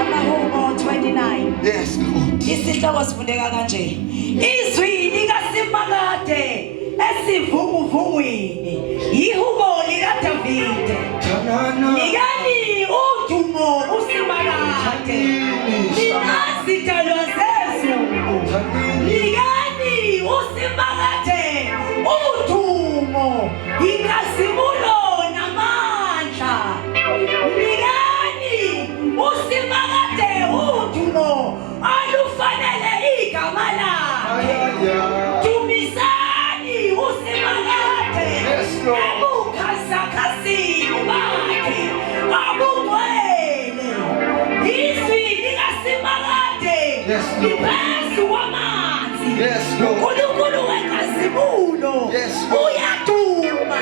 Amahubo 29. Yes, Lord. Isihloko sifundeka kanje. Izwi likaSimakade esivunguvungwini. Ihubo likaDavide. Nikani udumo uSimakade. Ninazidalwa zezulu. Nikani uSimakade udumo inkazimulo namandla. Nikani uSimakade udumo alufanele igama lakhe. Dumisani uSimakade ebukhazikhathini bakhe abungcwele. Izwi likaSimakade liphezu kwamanzi. uNkulunkulu wenkazimulo uyaduma.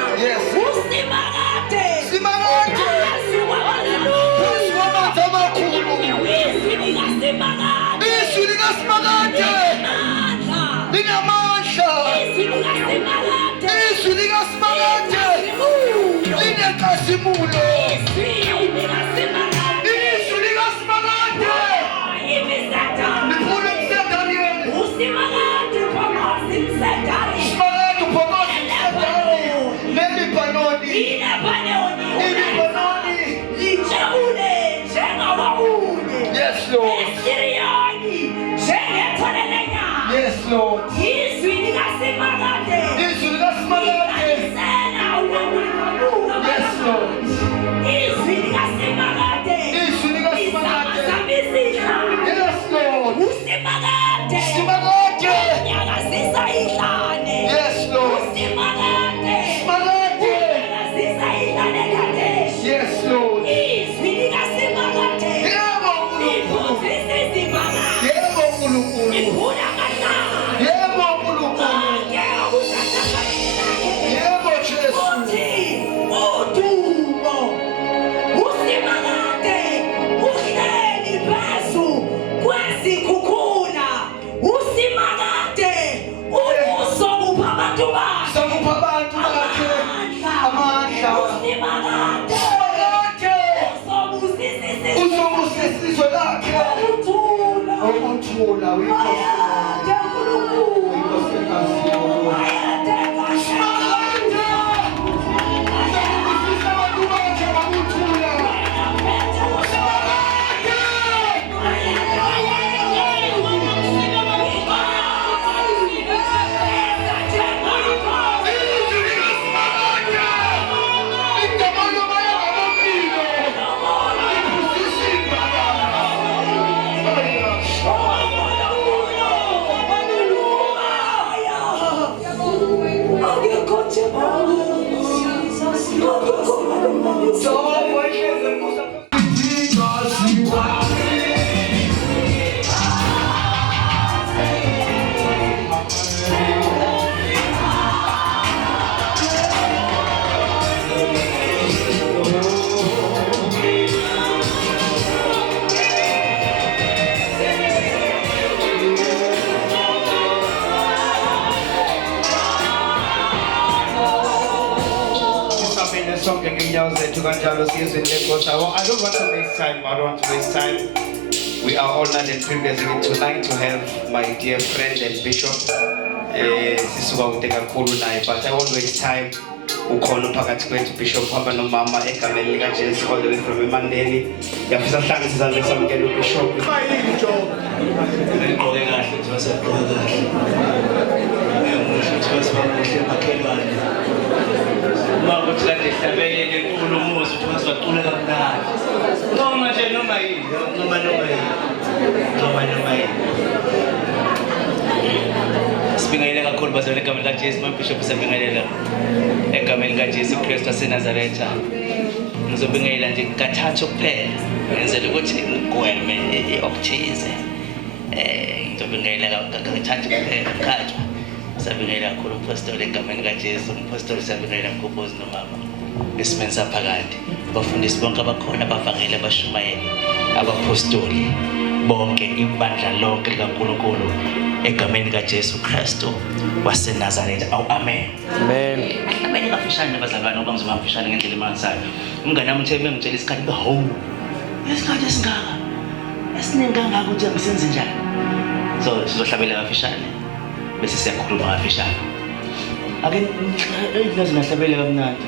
uSimakade phezu kwamanzi amakhulu. Izwi likaSimakade linamandla. Izwi likaSimakade linenkazimulo. Izwi likaSimakade liphula umsedari. Simakade uphokoza umsedari. Lelibanoni lijabule njengawawunye. Yes, Lord. Esiriyoni njengetholelenya. Yes, Lord. Izwi likaSimakade linganisela ukwamakabuka. Yes, Lord. Izwi likaSimakade lisabazamisisa. Yes, Lord. uSimakade unyakazisa idlane. Yes, Lord. uSimakade unyakazisa idlane kadeshi. Yes, Lord. Izwi likaSimakade liphuzisa izimangalo. Yebo uNkulunkulu. Liphula amahla. Yebo uNkulunkulu. Yebo Jesu. Uthi udumo uSimakade uhleli phezu kwezikhukhula. uSimakade ubuso bupha abantu bakhe. Amandla. uSimakade uzobusisa isizwe lakhe. Ukuthula. Ayade uNkulunkulu. Ayade I don't want to waste time. We are honored and privileged tonight to have my dear friend and bishop, Sisuka Udekakhulu naye, but I won't waste time. Ukhona phakathi kwethu Bishop hamba nomama egameni lika Jesu all the way from eMandeni. Yafisa hlanganisa izandla samukela uBishop. Bayinto. Ngigqoke kahle nje wasegqoka kahle. Ngiyamuzwa makhelwane. Uma kuthi kade hlabelele enkulu umuzi uthi masibaqule kamnandi. Noma nje noma yini. Sibingelela kakhulu bazalwane egameni lika Jesu, Bishop sibingelela egameni lika Jesu Kristu waseNazaretha. Ngizobingelela nje kathathu kuphela. Ngenzela ukuthi ngigweme okuthize. Ngizobingelela kathathu kuphela khathwa. Sabingelela kakhulu umpostoli egameni lika Jesu, umpostoli sabingelela Mkhumbuzi nomama. Esimeni saphakade. Abafundisi bonke abakhona, abavangeli, abashumayeli, abapostoli bonke ibandla lonke likaNkulunkulu egameni likaJesu Kristu waseNazaretha. Amen. Abanye bafishane bazalwane ngoba ngizomafishane ngendlela emangisayo. Umngane wami uthe bengitshela isikhathi hawu Isikhathi esingaka. Esininganga ukuthi ngisenze njani. So sizohlabela kafishane. Bese siyakhuluma kafishane. Ake nginazi ngahlabela kamnandi.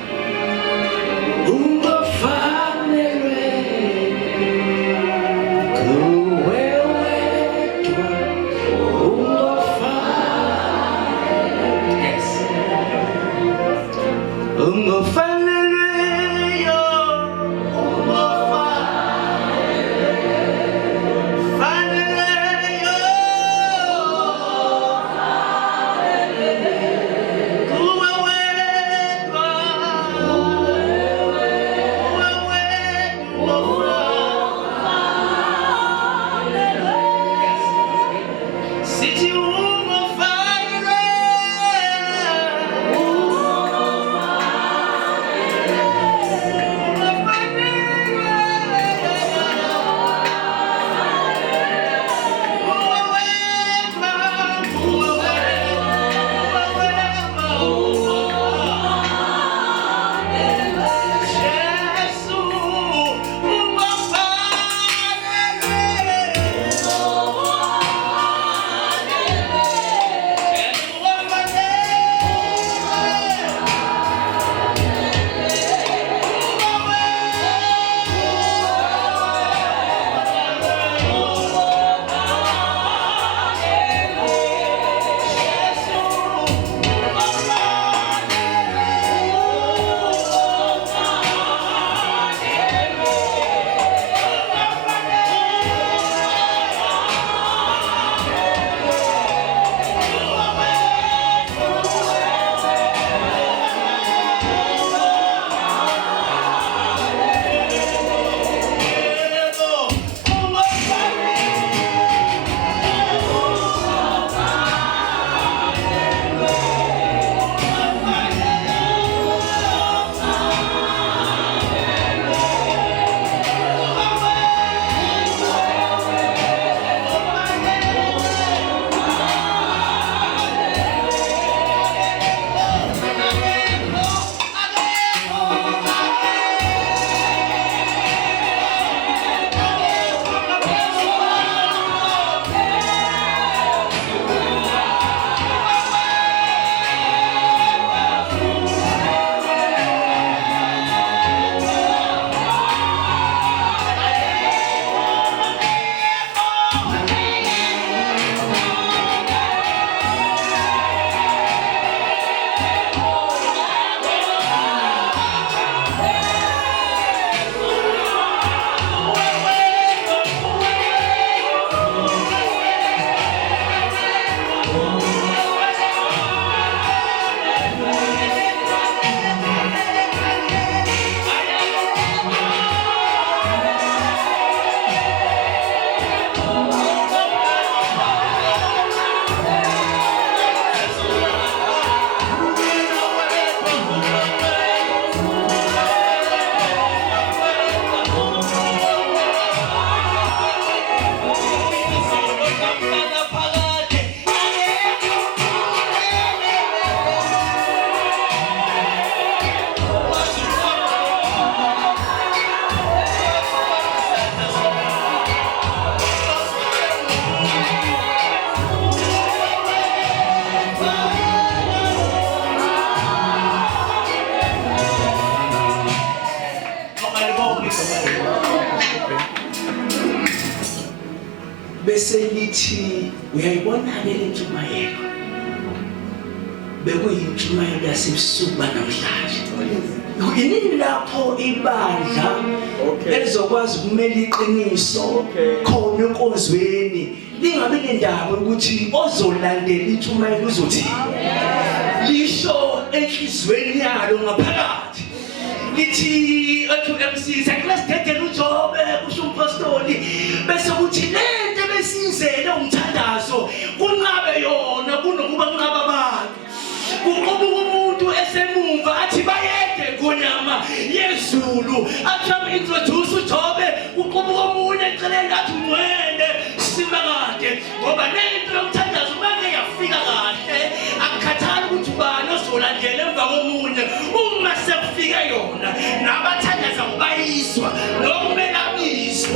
bese lithi uyayibona ke lentshumayelo bekuyintshumayelo yasebusuku namhlanje yini lapho ibandla elizokwazi ukumela iqiniso khona enkonzweni lingabe lendaba ukuthi ozolandela intshumayelo uzothi lisho enhlizweni yalo ngaphakathi lithi athu MC sakulasithethe uJobe kusho umpostoli bese kuthi lento besizele umthandazo kunqabe yona kunokuba kunqaba abantu kuqobuka umuntu esemumva athi bayede ngonyama yezulu athi introduce uJobe uqobuka omunye eceleni athi mwene simakade ngoba lento yomthandazo manje yafika kahle akukhathali ukuthi ubani ozolandela emva komunye uma sekufika yona nabathandaza kubayiswa nokumela bizwa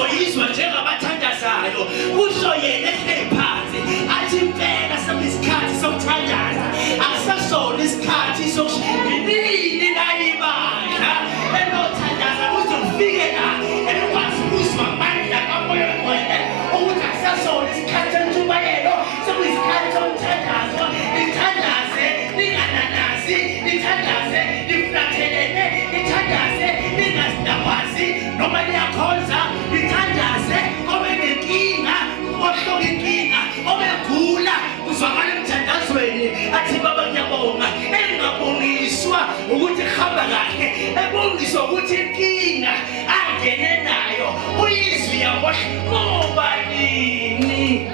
nizoyizwa njengabathandazayo kusho yena ehleli phansi athi impela seyisikhathi sokuthandaza akusasona isikhathi sokushini nayibandla enothandaza uzofike la ekwazi ukuzwa amandla kamoya wena ukuthi akusasona isikhathi sentshumayelo sekuyisikhathi somthandazo nithandaze ningananasi nithandaze niflathelene nithandaze ningasidakwazi noma niyakhonza nithandaze kobe nenkinga kohloka inkinga obegula uzwakala emthandazweni athi baba ngiyabonga engabongiswa ukuthi hamba kahle ebongiswa ukuthi inkinga angene nayo uyizwi yabosh ngoba nini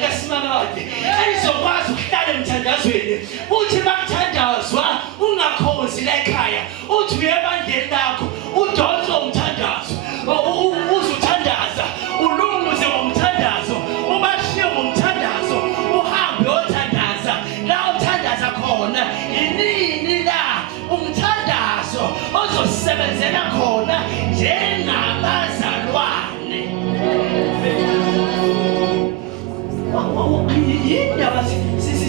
kaSimakade elizokwazi ukuhlala emthandazweni uthi bakuthandazwa ungakhonzi la ekhaya uthi uye ebandleni lakho udonse umthandazo uzuthandaza ulunguze ngomthandazo ubashiye ngomthandazo uhambe othandaza la uthandaza khona inini la umthandazo ozosebenzela khona njengabazalwane yindaba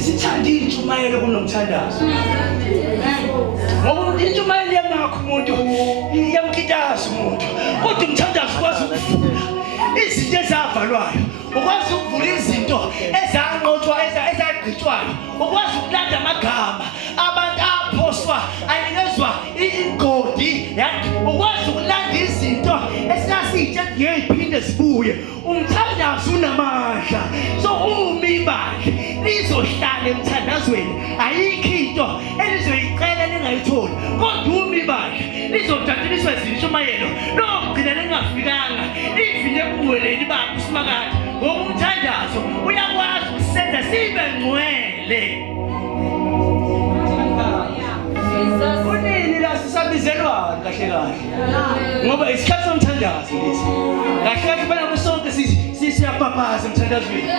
sithanda intshumayelo kunomthandazo ngoba intshumayelo yamakho umuntu iyamkitaza umuntu kodwa umthandazo ukwazi ukuvula izinto ezavalwayo ukwazi ukuvula izinto ezanqotshwa ezagqitshwayo ukwazi ukulanda amagama abantu aphoswa anikezwa igodi ukwazi ukulanda izinto esingasitshe ngeyiphinde zibuye umthandazo unamandla so uma ibandla lizohlala emthandazweni ayikho into elizoyicela lingayitholi kodwa uma ibandla lizodatiliswa izintshumayelo lokugcina lingafikanga livile kuweleni babo uSimakade ngoba umthandazo uyakwazi ukusenza sibe ngcwele unini la sisabizelwana kahle kahle ngoba isikhathi somthandazo lesi kahle kahle bana sonke siyapapaza emthandazweni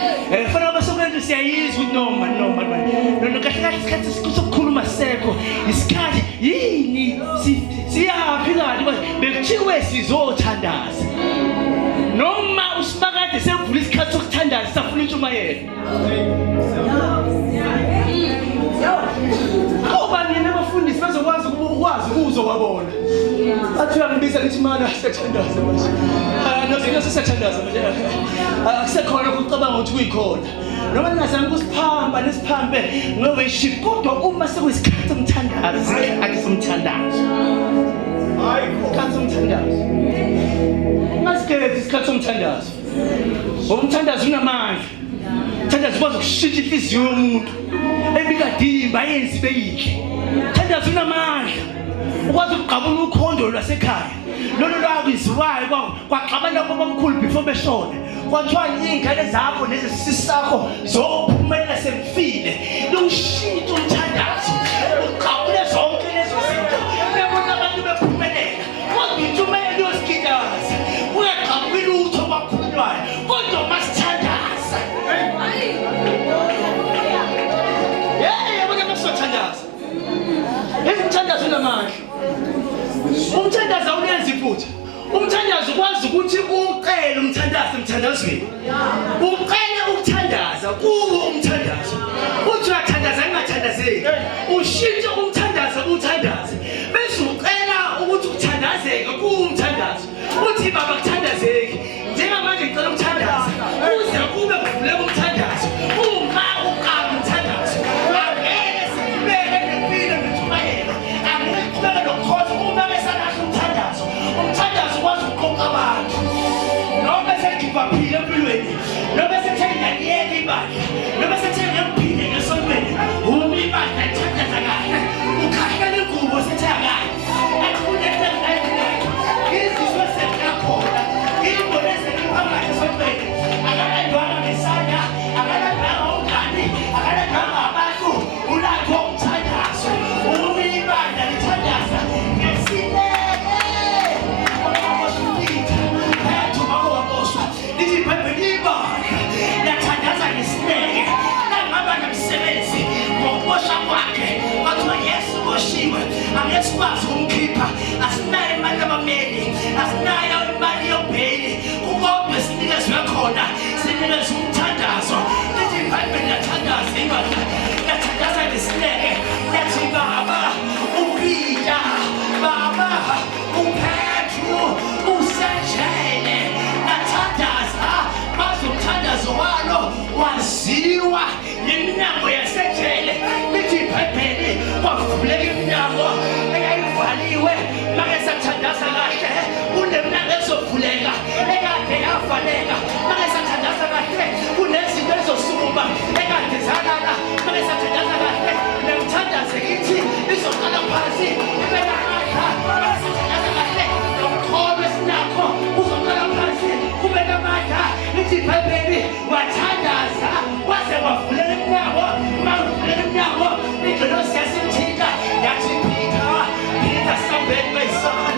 fana basokwenza siyayizwa noma kahle kahle isikhathi sokukhuluma sekho isikhathi yini siyaphi kanti bekuthiwe sizothandaza noma uSimakade sevula isikhathi sokuthandaza safuna intshumayelo ngoba nina abafundisi bazokwazi ukuzwa kwabona athi uyangibiza lithi mana siyathandaza manje nozinto sesiyathandaza manje akusekhona ukucabanga ukuthi kuyikhona noma ningazama ukusiphamba nesiphambe ngoba iship kodwa uma sekuyisikhathi somthandazo isikhathi somthandazo hayi isikhathi somthandazo ngasikhethe isikhathi somthandazo ngoba umthandazo unamandla umthandazo ukwazi ukushintsha inhliziyo yomuntu ebikadimba ayenzi beyikhe umthandazo unamandla ukwazi ukuqabula ukhondo lwasekhaya lolo lwakwiziwayo kwaxabana kwabamkhulu before beshona kwathiwa ingane zakho nezisisakho zophumelela semfile lokushintsha umthandazo uqabule zonke lezo zinto bebona abantu bephumelela kodwa intshumayelo yosikitaza uyaqabula utho kwakhulwayo kodwa masithandaza yabona masithandaza umthandazo unamandla umthandazo awuyenzi iphutha umthandazo ukwazi ukuthi uqele umthandazo emthandazweni uqele ukuthandaza kuwo umthandazo uthi uyathandaza engathandazeki ushintshe umthandazo uthandaze bese uqela ukuthi ukuthandazeke kuwo umthandazo uthi baba kuthandazeki njengamanje ngicela umthandazo uze kube kuvuleka umthandazo uma uqala umthandazo angeke sibeke nempilo nenthumayelo angeke kubeke nokukhoza uma besalahla umthandazo ukwazi ukuqoqa abantu noma sekivaphile empilweni noma sethenda ngiyeke ibandla noma sethenda ngiphile ngesontweni uma ibandla lithandaza kahle ukhahlela sikwazi ukumkhipha asinayo imali yabameli asinayo imali yobheli kukodwa sinikezwe khona sinikezwe umthandazo lithi iBhayibheli liyathandaza indoda yathandaza ngesineke yathi baba uPita baba uPetru uSejele nathandaza maze umthandazo walo waziwa iminyango yasejele lithi iBhayibheli kwavuleka iminyango eyayivaliwe make sathandaza kahle kuneminyango ezovuleka ekade yavaleka make sathandaza kahle kunezinto ezosukuma ekade zalala make sathandaza kahle nemthandaze kithi izoqala phansi ibeka amandla make sathandaza kahle nomkholo esinakho uzoqala phansi kubeka amandla lithi iBhayibheli wathandaza waze wavuleka iminyango mawuvuleka iminyango ingelosi yasimthinta yathi Peter sambeni kwesana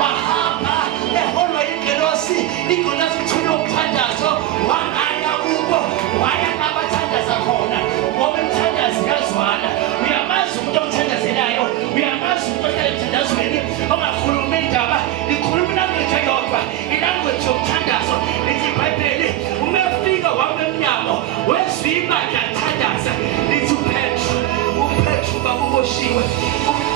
wahamba eholwa ingelosi ingelosi ithule umthandazo wangaya kubo waya abathandaza khona ngoba umthandazi yazwana uyamazi umuntu omthandazelayo uyamazi umuntu ohlala emthandazweni ongakhuluma indaba likhuluma ilanguage eyodwa ilanguage yomthandazo lithi iBhayibheli umefika wami emnyango wezwa ibandla lithandaza lithi uPetru babuboshiwe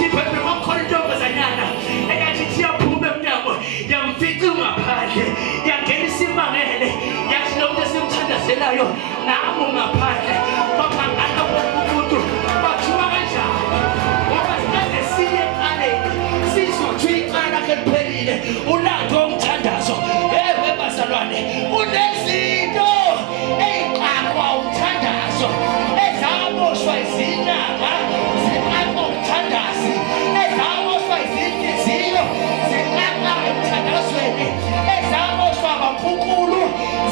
iBhayibheli wakhona intombazanyana eyathi siyaphuma emnyango yamfica ngaphandle yangena isimangele yathi lo muntu esimthandazelayo nami ngaphandle bamangana umuntu bathuka kanjani ngoba sikaze siye eqaleni sizothi iqala lakhe liphelile ulando womthandazo bazalwane kunezinto ey'qaqwa umthandazo ezaboshwa izinanga ziqaqwa umthandazi ezaboshwa izinhliziyo ziqaqwa emthandazweni ezaboshwa abakhunkulu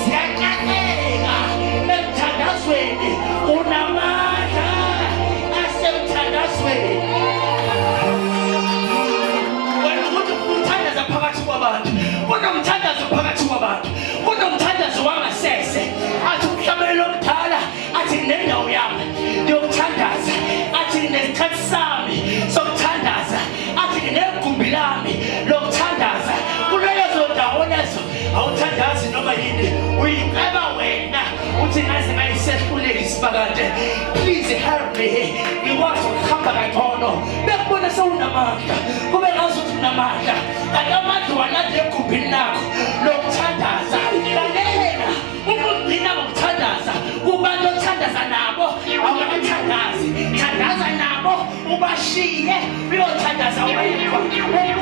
ziyaqaqeka emthandazweni unamandla asemthandazweni wena ukuthi umthandaza phakathi kwabantu kunomthandazo phakathi kwabantu kunomthandazo wangasese athi umhlabelo lomdala athi nendawo yami yokuthandaza athi nesikhathi sami sokuthandaza athi negumbi lami lokuthandaza kulezo ndawo lezo awuthandazi noma yini uyiqeba wena uthi nazi ngayisehluleki isibakade please help me ngikwazi ukuhamba kangcono bekubona sewunamandla kube ngazuthi unamandla kanti amandla wanade egumbini lakho lokuthandaza lalela ukugcina ngokuthandaza kubantu othandaza nabo awubathandazi thandaza nabo ubashiye uyothandaza wedwa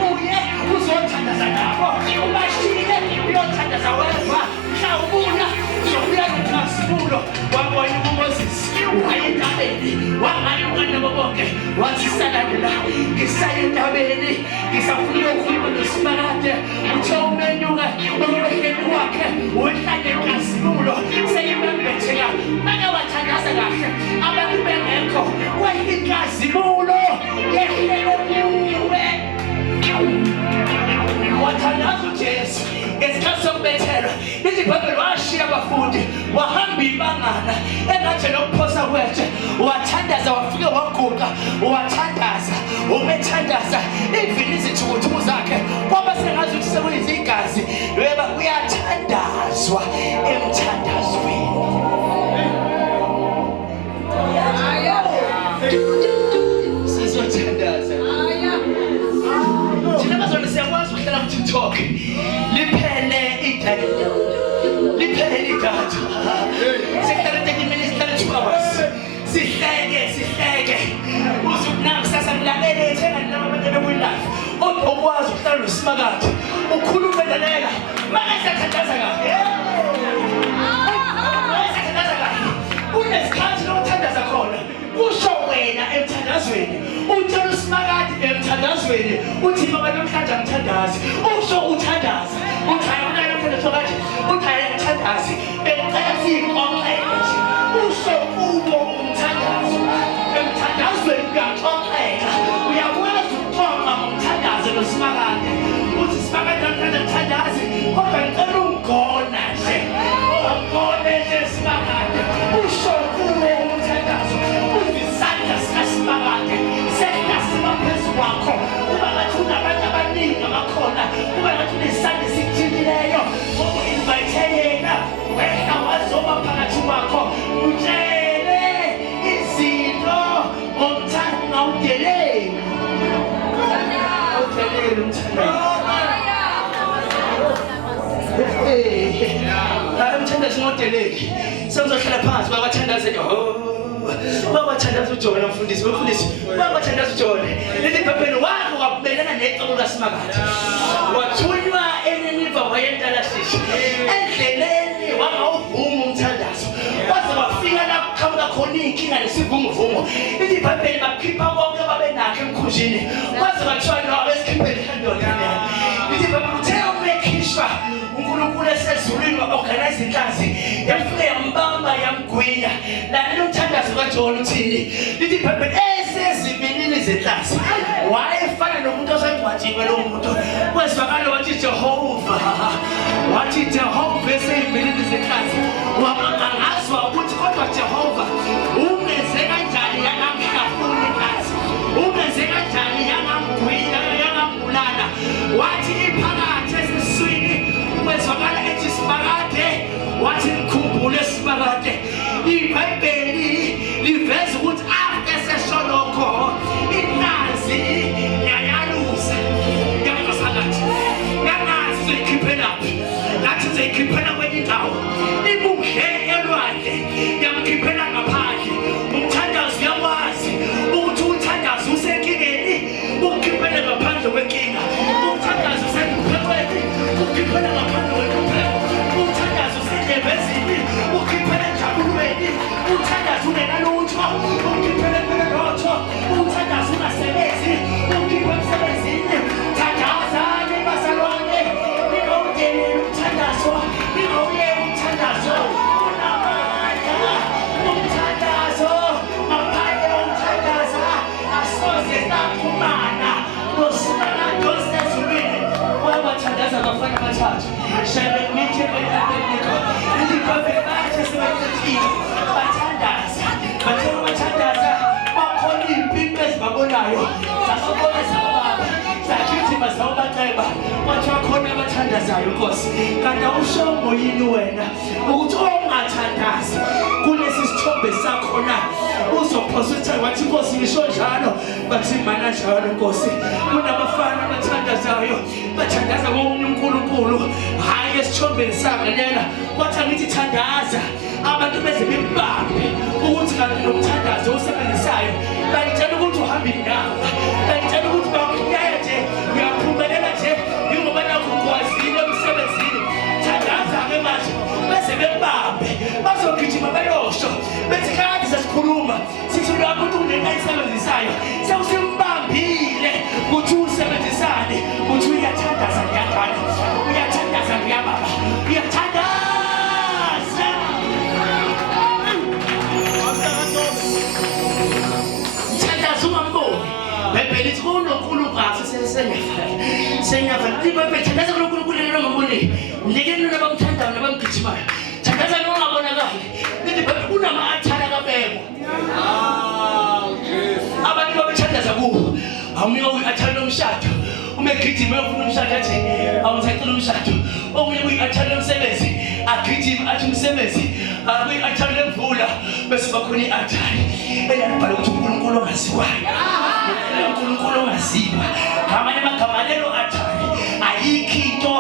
ubuye uzothandaza nabo ubashiye uyothandaza wedwa mhlawumbuya uzobuya kukhasibulo wabona uMoses wayendabeni wangaluka nabo bonke wathi salandela ngisaya endabeni ngisafuna ukukhuluma nesimakade uthe umenyuka okwehleni wakhe wehlale ekhasibulo seyibembetheka make wathandaza kahle abantu bengekho wehla ikhasibulo yehlele kuwe wathandaza uJesu ngesikhathi sokubethelwa lithi iBhayibheli washiya abafundi wahamba ibangana engathi lokuphosa kwetshe wathandaza wafike waguqa wathandaza umethandaza even izithukuthuku zakhe kwaba sengazi ukuthi sekuyizigazi weba uyathandazwa emthandazweni sizothandaza thina bazona siyakwazi ukuhlala ku-TikTok liphele idatha sekuhlala 30 minutes 2 hours sihleke uzukunaka kusasa mlalele ethenga nalabo abantu abekuyilife kodwa ukwazi ukuhlala nosimakade ukhulume lalela makesathandaza kahle kunesikhathi lokuthandaza khona kusho wena emthandazweni utshela usimakade emthandazweni uthi baba namhlanje angithandazi usho uthandaza uthaya umntana namhlanje kathi uthaya umthandazi becela siyixoxele usho kubo umthandazo emthandazweni kuyaxoxeka uyakwazi ukuxoxa ngomthandazo nosimakade uthi simakade namhlanje angithandazi kodwa ngicela ungona nje ungone nje simakade usho kubo umthandazo uthi isandla sikasimakade sehla sima phezu kwakho Ngiyamukela umthandazo. Umthandazo ngodeleki. Sengizohlala phansi babathandaze. Babathandaza uJona mfundisi. Babathandaza uJona. Lithi phela wakho wabelana necebo kaSimakade. Wathunywa eNiniva wayentala sisi. Endleleni wangawuvuma umthandazo. Waze wafika la kuqhamuka khona inkinga nesivunguvungu. Lithi phela bakhipha konke babenakho emkhunjini. Waze bathiwa no abesikhiphele kandoda. Lithi phela uthe umekhishwa uNkulunkulu esezulwini wa-organize inhlanzi yafike yambamba yamgwinya. Lalela umthandazo kaJona uthini. Lithi phela esezibinini zenhlanzi wayefana nomuntu osengcwatshiwe lo muntu. Kwezwakala wathi Jehova. Wathi Jehova esezibinini zenhlanzi. Wangazwa ukuthi kodwa Jehova ungenze kanjani yangamhlafuna inhlanzi. Ungenze kanjani yangamgwinya yangambulala. Wathi iphakathi esiswini kwezwakala ethi Simakade. Wathi ngikhumbule Simakade. iBhayibheli liveza ukuthi after sesholokho inhlanzi yayalusa. Yakusalathi yangazi zikhiphela ngathi zikhiphela kwenye indawo. Ibunghe elwandle yamkhiphela ngaphandle. Umthandazo uyakwazi ukuthi umthandazo usenkingeni ukhiphela ngaphandle kwenkinga. Umthandazo usenkhuphekweni ukhiphela ngaphandle kwenkupheko. Umthandazo usenyembezini ukhiphela njabulweni. Umthandazo ungenalutho ukhiphela empilolotho. Umthandazo ungasebenzi ukhiphe emsebenzini. Thandazani bazalwane, ningawudeleli umthandazo, ningawuyeki umthandazo. Unamandla umthandazo, ngaphandle komthandazo asoze saphumana. NoSimakade osezulwini wabathandaza abafana abathathu. Shadrach, Meshach no-Abednego. Lithi phela bathe sebethethile bathandaza. Bathe bathandaza bakhona izimpilo ezibabonayo. Zasibonisa ababa. Sagijima zawubaceba. Kwathiwa khona abathandazayo Nkosi. Kanti awusho yini wena ukuthi ungathandazi kulesi sithombe sakho na? Uzophosa ukuthi wathi Nkosi ngisho njalo. Bathi mana njalo Nkosi. Kunabafana abathandazayo bathandaza ngomunye uNkulunkulu hayi esithombeni sangalela. Kwathi angithi thandaza abantu beze bembambe ukuthi kanti nomthandazo osebenzisayo bayitshela ukuthi uhamba indawo. Bayitshela ukuthi bakunyaya nje uyaphumelela nje ngoba nakho kwazile emsebenzini. Thandaza-ke manje bese bembambe bazogijima bayosho bethi kade sesikhuluma sithi lo muntu unento ayisebenzisayo sewusimbambile ukuthi usebenzisane ukuthi uyathandaza ngiyaqala uyathandaza ngiyababa uyathandaza. Thandaza ungamboni Bhayibheli lithi kunoNkulunkulu senyafa thandaza kunoNkulunkulu nongamboni ndikeni nabamthandayo nabamgijimayo. Thandaza nongabonakali. Lithi kunama-althare akabekwa. Abantu babethandaza kubo. Omunye uyi-althare lomshado. Umegijima uyofuna umshado athi awusacela umshado. Omunye uyi-althare lomsebenzi agijima athi umsebenzi. Kuyi-althare lemvula bese bakhona i-althare eliyabhala ukuthi uNkulunkulu ongaziwayo. uNkulunkulu ongaziwa. Ngamanye amagama lelo althare ayikho into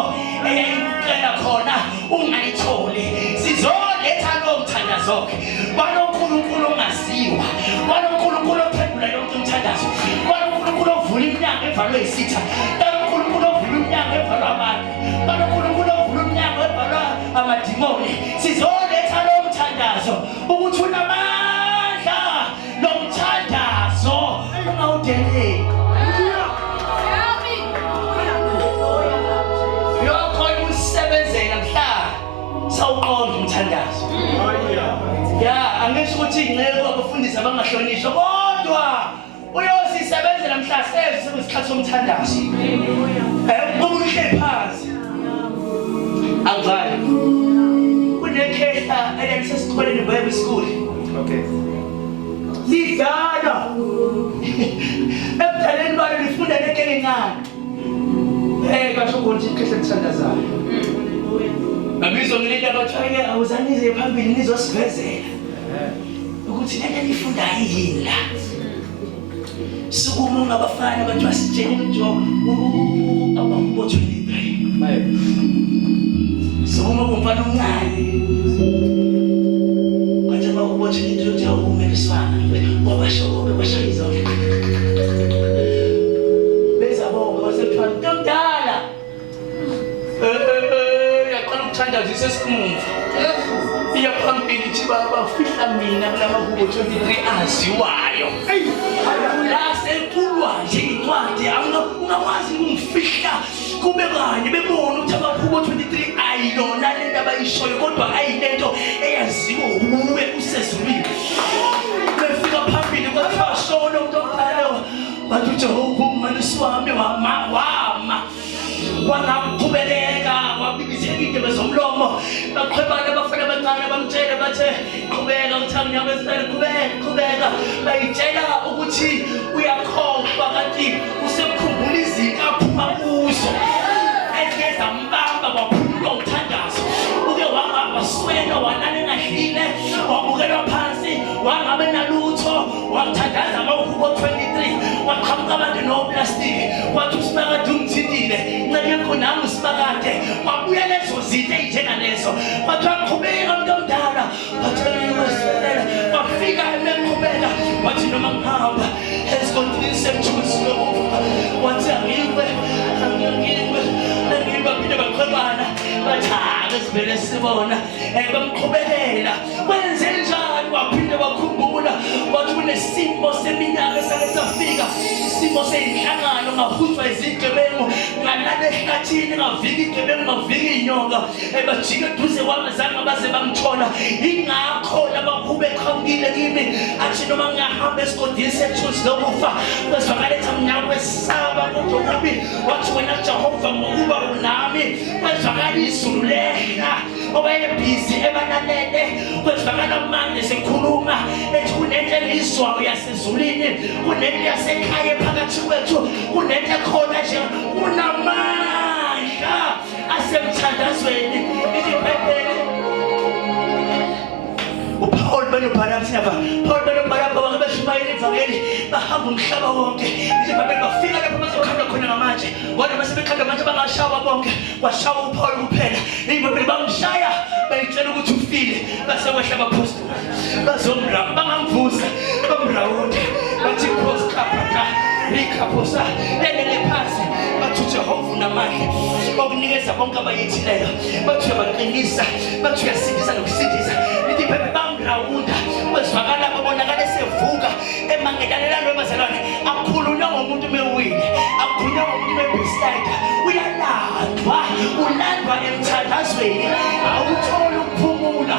eyayicela khona ungayitholi. Sizoletha lo mthandazo-ke kwaloNkulunkulu ongaziwa. KwaloNkulunkulu ophendula yonke umthandazo. KwaloNkulunkulu ovula iminyango evalwe yisitha. KwaloNkulunkulu ovula iminyango evalwe abantu. KwaloNkulunkulu ovula iminyango evalwe amadimoni. Sizoletha lo mthandazo ukuthi unamandla lo mthandazo ungawudeleli. Yokhona usebenzela mhla sawuqonda umthandazo. Ya angisho ukuthi ingcebo abafundisi abangahlonishwa kodwa uyosisebenzela mhla sesikhathi somthandazo. Kuhle phansi. Angizali. Kunekhehla elisesikoleni Bible school. Okay. Lidala. Ebudaleni balo lifunda nekele encane. Kasho ukuthi ikhehla lithandazayo. Babizwa ngelinye abathwele awuzanize phambili nizosivezela ukuthi lento nifundayo yini la. sukuma ungabafana abantu basitshela umjovo abangibotshwe libre sukuma umfana omncane kwathi abangibotshwe libre nje ukumeliswana kwabashobe bashayiza bezabonga basethwala ntomdala yaqala ukuthandaza isesikhumva iyaphambili ithi bafihla mina kulamahubo 23 aziwayo la sekulwa nje incwadi ungakwazi ukungifihla kube kanye bebona ukuthi amahubo 23 ayilona lento abayishoyo kodwa ayilento eyaziwa uwe usezulwini befika phambili kwathiwa shona umuntu omdala wathi uJehova umanisi wami wama wangaqhubeleka wabibizela indebe zomlomo baqhwebana abafana abancane bamtshela bathe qhubeka uthando nyabesele qhubeka bayitshela ukuthi uyakhohlwa kanti usemkhumbula izinto aphuma kuzo eziyeza mbamba waphulwa uthandazo uke wangabaswela wanane engadlile wabukelwa phansi wangabe nalutho wathandaza amahubo 23 waqhamuka abantu noplastiki wathi usibakade umthintile nceke nami usibakade wabuya lezo zinto ezinjengalezo wathi waqhubeka umuntu omdala wathi uyaswelela wafika emeqhubeka wathi noma ngihamba esikontinini semthunzi wathi angibe baphinde baqhwebana bathaka sivele sibona bamqhubekela wenze njani waphinde wakhumbula wathi kunesimo seminyaka esake safika isimo seyinhlangano ngahutshwa izigebengu ngalala ehlathini ngavika igebengu ngavika inyonga bajike eduze kwamazange baze bamthola ingakho labahube eqhamukile kimi athi noma ngiyahamba esigodini sethunzi lokufa kwezwakaletha mnyama kwesaba kubi wathi wena Jehova ngokuba unami kwezwakala izulu lehla obeyebhizi ebanalele kwezwakala manje sekhuluma ethi kunento elizwayo yasezulwini kunento yasekhaya phakathi kwethu kunento ekhona nje kunamandla asemthandazweni iziphephele uPaul benobhala sinaba Paul benobhala ngoba beshumayela ivangeli bahamba umhlaba wonke izibabeli bafika lapho bazokhanda khona ngamanje bona basebekhanda manje bangashawa bonke washawa uPaul kuphela izibabeli bamshaya bayitshela ukuthi ufile base wehla abaphostoli bazomra bangamvusa bamrawonde bathi cross kapaka likaphosa lelele phansi bathi uJehova unamandla okunikeza bonke abayithileyo bathi uyabaqinisa bathi uyasindisa nokusindisa lithi phephe bamrawunda wezwakala babonakala esevuka emangelalelo abazalwane akukhulunywa ngomuntu mewile akukhulunywa ngomuntu mebhesida uyalandwa ulandwa emthandazweni awutholi ukuphumula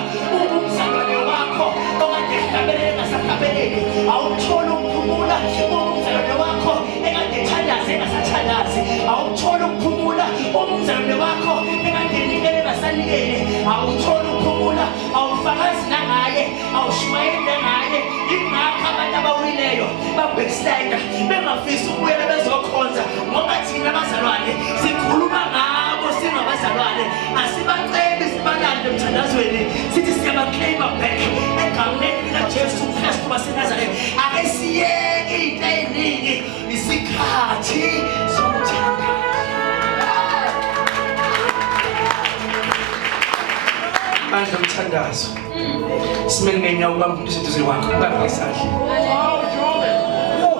umzalwane wakho okade ehlabelele ngasahlabelele awutholi ukuphumula umzalwane wakho ekade ethandaze ngasathandazi awutholi ukuphumula umzalwane wakho ekade enikele ngasanikele awutholi ukuphumula awufakazi nangaye awushumayela ngaye ingakho abantu abawileyo babhekslida bengafisi ukubuyela bezokhonza ngoba thina abazalwane sikhuluma ngabo singabazalwane asibacebe sibalande emthandazweni sithi siyabaclaima back egameni likaJesu Kristu waseNazaretha ake siyeke into eningi isikhathi somthanda manje umthandazo simele ngenyawo ubamba umuntu eseduzeni kwakho ubamba isandla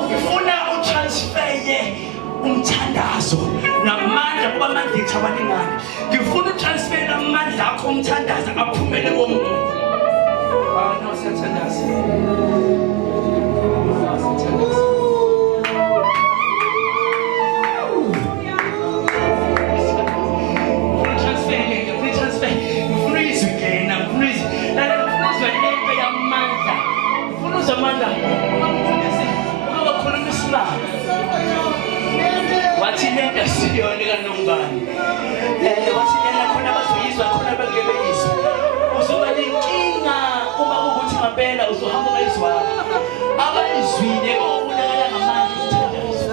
ngifuna utransfere umthandazo namandla kuba mandla abaningana ngifuna utransfere amandla akho umthandazo aphumele komuntu no siyathandaza Amanda, ungakhuluma isilanga. Wathi lento siyona kaNombani. Wathi lena khona bazoyizwa khona bakulebelizwe. Uzoba lenkinga uma ukuthi ngempela uzohamba ngayizwa. Abayizwile okubonakala ngamandla uthandazo.